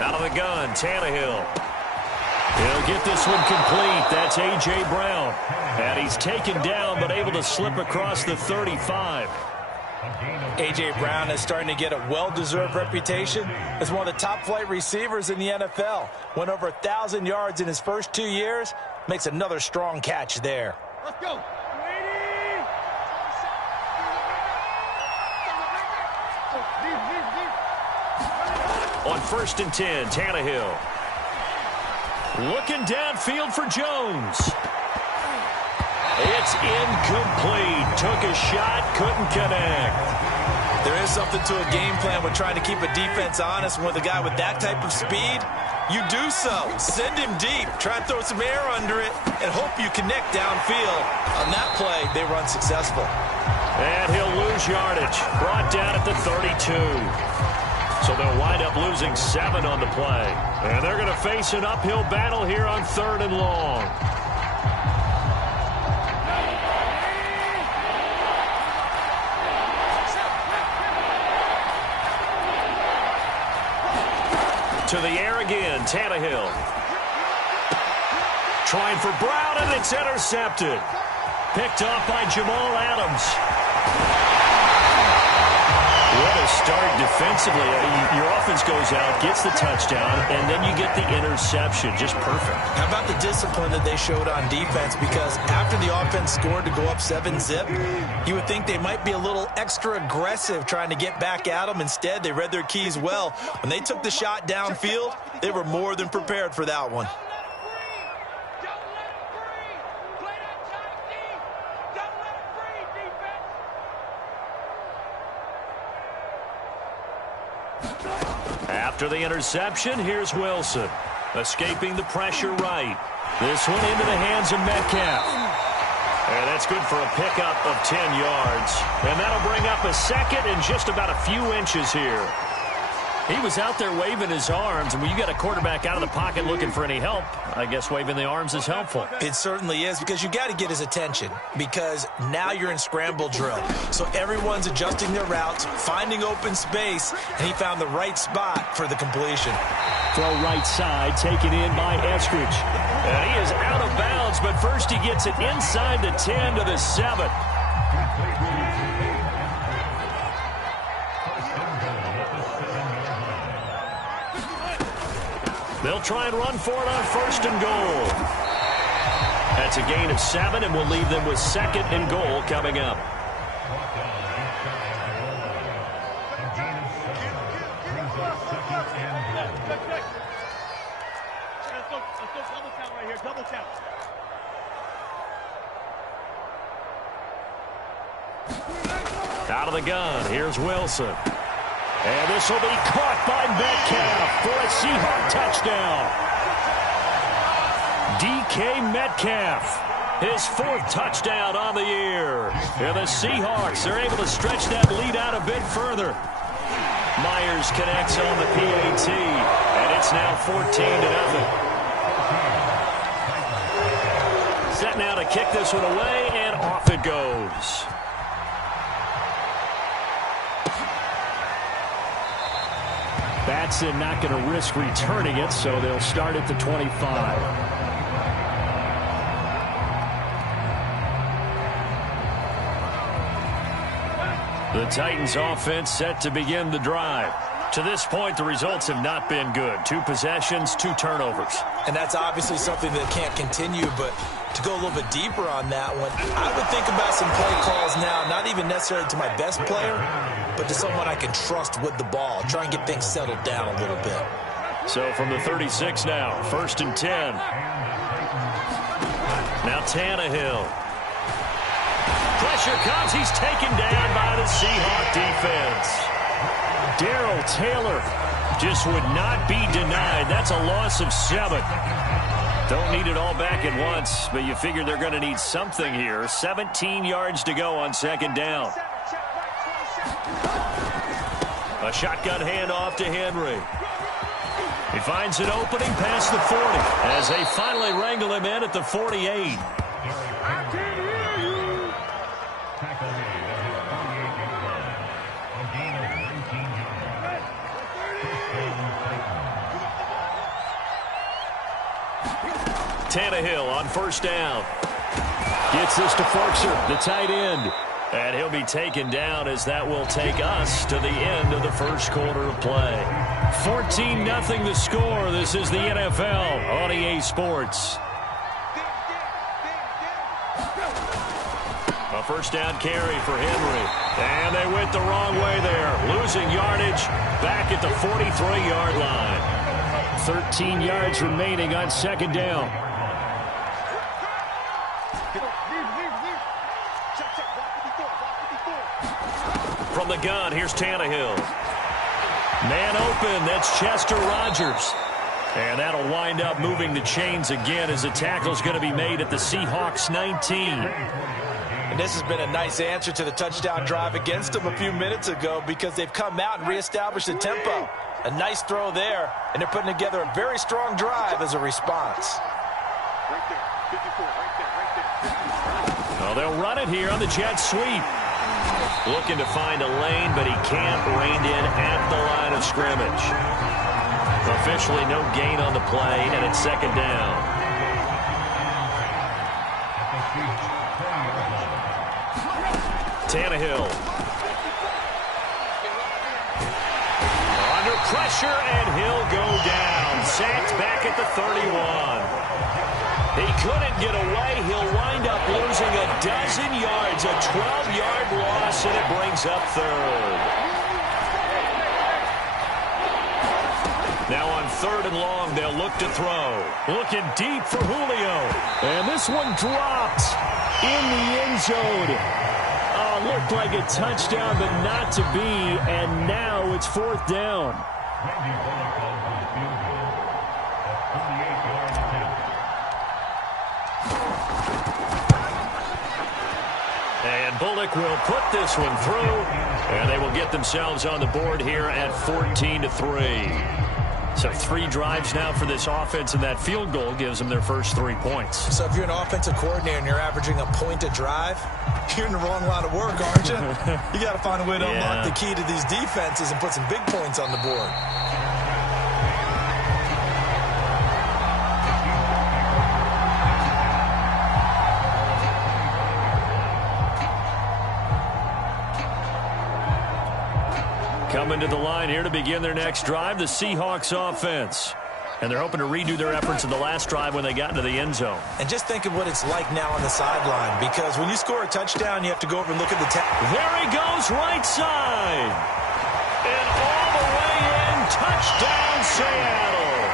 Out of the gun, Tannehill. He'll get this one complete. That's A.J. Brown. And he's taken down but able to slip across the 35. A.J. Brown is starting to get a well-deserved reputation as one of the top-flight receivers in the NFL. Went over 1,000 yards in his first 2 years. Makes another strong catch there. Let's go. On 1st and 10, Tannehill. Looking downfield for Jones. It's incomplete. Took a shot, couldn't connect. There is something to a game plan with trying to keep a defense honest. With a guy with that type of speed, you do so. Send him deep. Try and throw some air under it and hope you connect downfield. On that play, they run successful. And he'll lose yardage. Brought down at the 32. So they'll wind up losing 7 on the play. And they're going to face an uphill battle here on 3rd and long. To the air again, Tannehill. Trying for Brown, and it's intercepted. Picked off by Jamal Adams. What a start defensively. Your offense goes out, gets the touchdown, and then you get the interception. Just perfect. How about the discipline that they showed on defense? Because after the offense scored to go up 7-zip, you would think they might be a little extra aggressive trying to get back at them. Instead, they read their keys well. When they took the shot downfield, they were more than prepared for that one. After the interception, here's Wilson. Escaping the pressure right. This one into the hands of Metcalf. And that's good for a pickup of 10 yards. And that'll bring up a second and just about a few inches here. He was out there waving his arms, and when you got a quarterback out of the pocket looking for any help, I guess waving the arms is helpful. It certainly is, because you got to get his attention, because now you're in scramble drill. So everyone's adjusting their routes, finding open space, and he found the right spot for the completion. Throw right side, taken in by Eskridge. And he is out of bounds, but first he gets it inside the 10 to the 7. They'll try and run for it on 1st and goal. That's a gain of 7, and we'll leave them with 2nd and goal coming up. Double count right here. Double count. Out of the gun, here's Wilson. And this will be caught by Metcalf for a Seahawk touchdown. DK Metcalf, his 4th touchdown on the year. And the Seahawks are able to stretch that lead out a bit further. Myers connects on the PAT, and it's now 14-0. Set now to kick this one away, and off it goes. Batson not going to risk returning it, so they'll start at the 25. The Titans offense set to begin the drive. To this point, the results have not been good. 2 possessions, 2 turnovers. And that's obviously something that can't continue, but to go a little bit deeper on that one, I would think about some play calls now, not even necessarily to my best player, but to someone I can trust with the ball. Try and get things settled down a little bit. So from the 36 now, 1st and 10. Now Tannehill. Pressure comes. He's taken down by the Seahawk defense. Darrell Taylor just would not be denied. That's a loss of 7. Don't need it all back at once, but you figure they're going to need something here. 17 yards to go on 2nd down. A shotgun handoff to Henry. He finds an opening past the 40 as they finally wrangle him in at the 48. Tannehill on first down. Gets this to Forkser, the tight end. And he'll be taken down as that will take us to the end of the first quarter of play. 14-0 the score. This is the NFL on EA Sports. A first down carry for Henry. And they went the wrong way there. Losing yardage back at the 43-yard line. 13 yards remaining on second down. From the gun, here's Tannehill. Man open, that's Chester Rogers. And that'll wind up moving the chains again as the tackle's going to be made at the Seahawks 19. And this has been a nice answer to the touchdown drive against them a few minutes ago because they've come out and reestablished the tempo. A nice throw there, and they're putting together a very strong drive as a response. Right there, 54, right there. Well, they'll run it here on the jet sweep. Looking to find a lane, but he can't rein in at the line of scrimmage. Officially no gain on the play, and it's second down. Tannehill. Under pressure, and he'll go down. Sacked back at the 31. He couldn't get away. He'll wind up losing a dozen yards, a 12-yard loss, and it brings up third. Now on third and long, they'll look to throw. Looking deep for Julio. And this one dropped in the end zone. Looked like a touchdown, but not to be, and now it's fourth down. And Bullock will put this one through, and they will get themselves on the board here at 14-3. So 3 drives now for this offense, and that field goal gives them their first 3 points. So if you're an offensive coordinator and you're averaging a point a drive, you're in the wrong line of work, aren't you? You got to find a way to unlock the key to these defenses and put some big points on the board. Coming to the line here to begin their next drive, the Seahawks offense. And they're hoping to redo their efforts in the last drive when they got into the end zone. And just think of what it's like now on the sideline, because when you score a touchdown, you have to go over and look at the There he goes, right side. And all the way in, touchdown Seattle.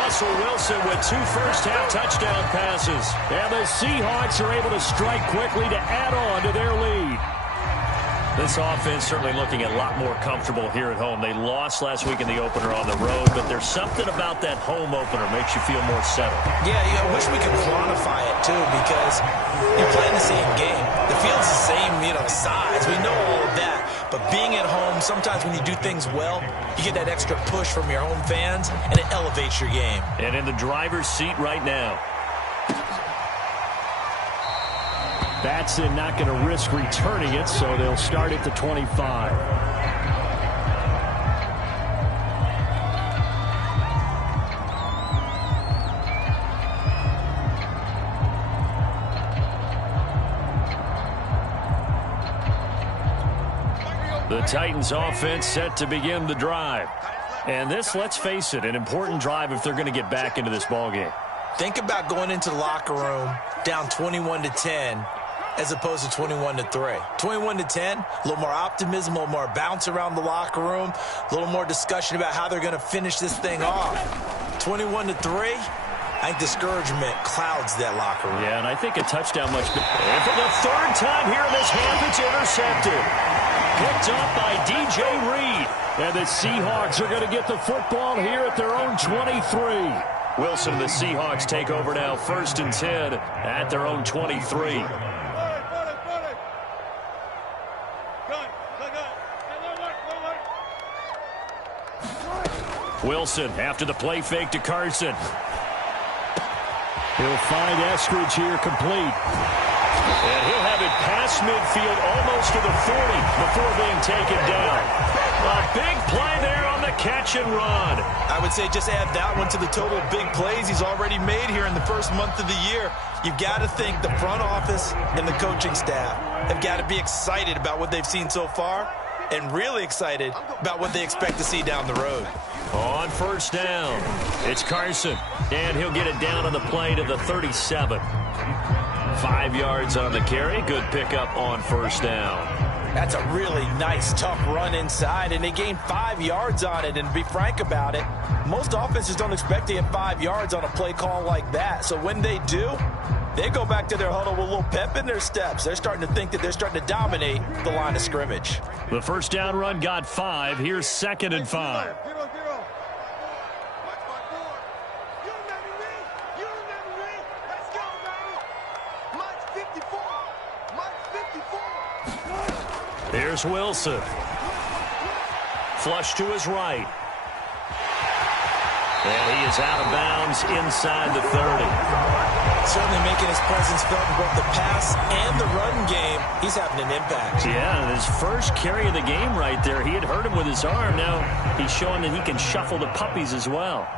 Russell Wilson with 2 first-half touchdown passes. And the Seahawks are able to strike quickly to add on to their lead. This offense certainly looking a lot more comfortable here at home. They lost last week in the opener on the road, but there's something about that home opener makes you feel more settled. Yeah, I wish we could quantify it, too, because you're playing the same game. The field's the same, size. We know all of that. But being at home, sometimes when you do things well, you get that extra push from your home fans, and it elevates your game. And in the driver's seat right now. Batson not going to risk returning it, so they'll start at the 25. The Titans offense set to begin the drive. And this, let's face it, an important drive if they're going to get back into this ballgame. Think about going into the locker room down 21-10 as opposed to 21-3. 21-10, a little more optimism, a little more bounce around the locker room, a little more discussion about how they're going to finish this thing off. 21-3, I think discouragement clouds that locker room. Yeah, and I think a touchdown much better. And for the third time here in this half, it's intercepted. Picked up by DJ Reed. And the Seahawks are going to get the football here at their own 23. Wilson and the Seahawks take over now, 1st and 10 at their own 23. Wilson after the play fake to Carson. He'll find Eskridge here complete. And he'll have it past midfield almost to the 40 before being taken down. A big play there on the a catch and run. I would say just add that one to the total of big plays he's already made here in the first month of the year. You've got to think the front office and the coaching staff have got to be excited about what they've seen so far and really excited about what they expect to see down the road. On first down, it's Carson, and he'll get it down on the play to the 37. 5 yards on the carry. Good pickup on first down. That's a really nice, tough run inside, and they gained 5 yards on it. And to be frank about it, most offenses don't expect to get 5 yards on a play call like that. So when they do, they go back to their huddle with a little pep in their steps. They're starting to think that they're starting to dominate the line of scrimmage. The first down run got 5. Here's 2nd and 5. Here's Wilson. Flush to his right. And he is out of bounds inside the 30. Certainly making his presence felt in both the pass and the run game. He's having an impact. Yeah, his first carry of the game right there. He had hurt him with his arm. Now he's showing that he can shuffle the puppies as well.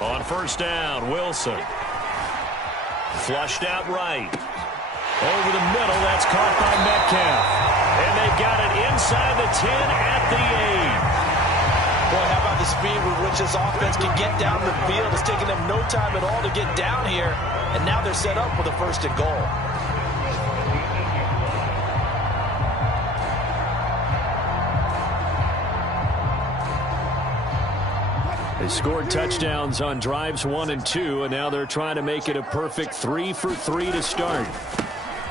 On first down, Wilson. Flushed out right. Over the middle, that's caught by Metcalf. And they've got it inside the 10 at the 8. Boy, how about the speed with which this offense can get down the field? It's taking them no time at all to get down here. And now they're set up with a 1st and goal. They scored touchdowns on drives 1 and 2, and now they're trying to make it a perfect 3 for 3 to start.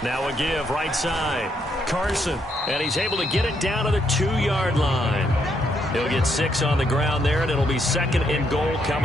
Now a give right side. Carson, and he's able to get it down to the 2-yard line. He'll get 6 on the ground there, and it'll be 2nd and goal coming up.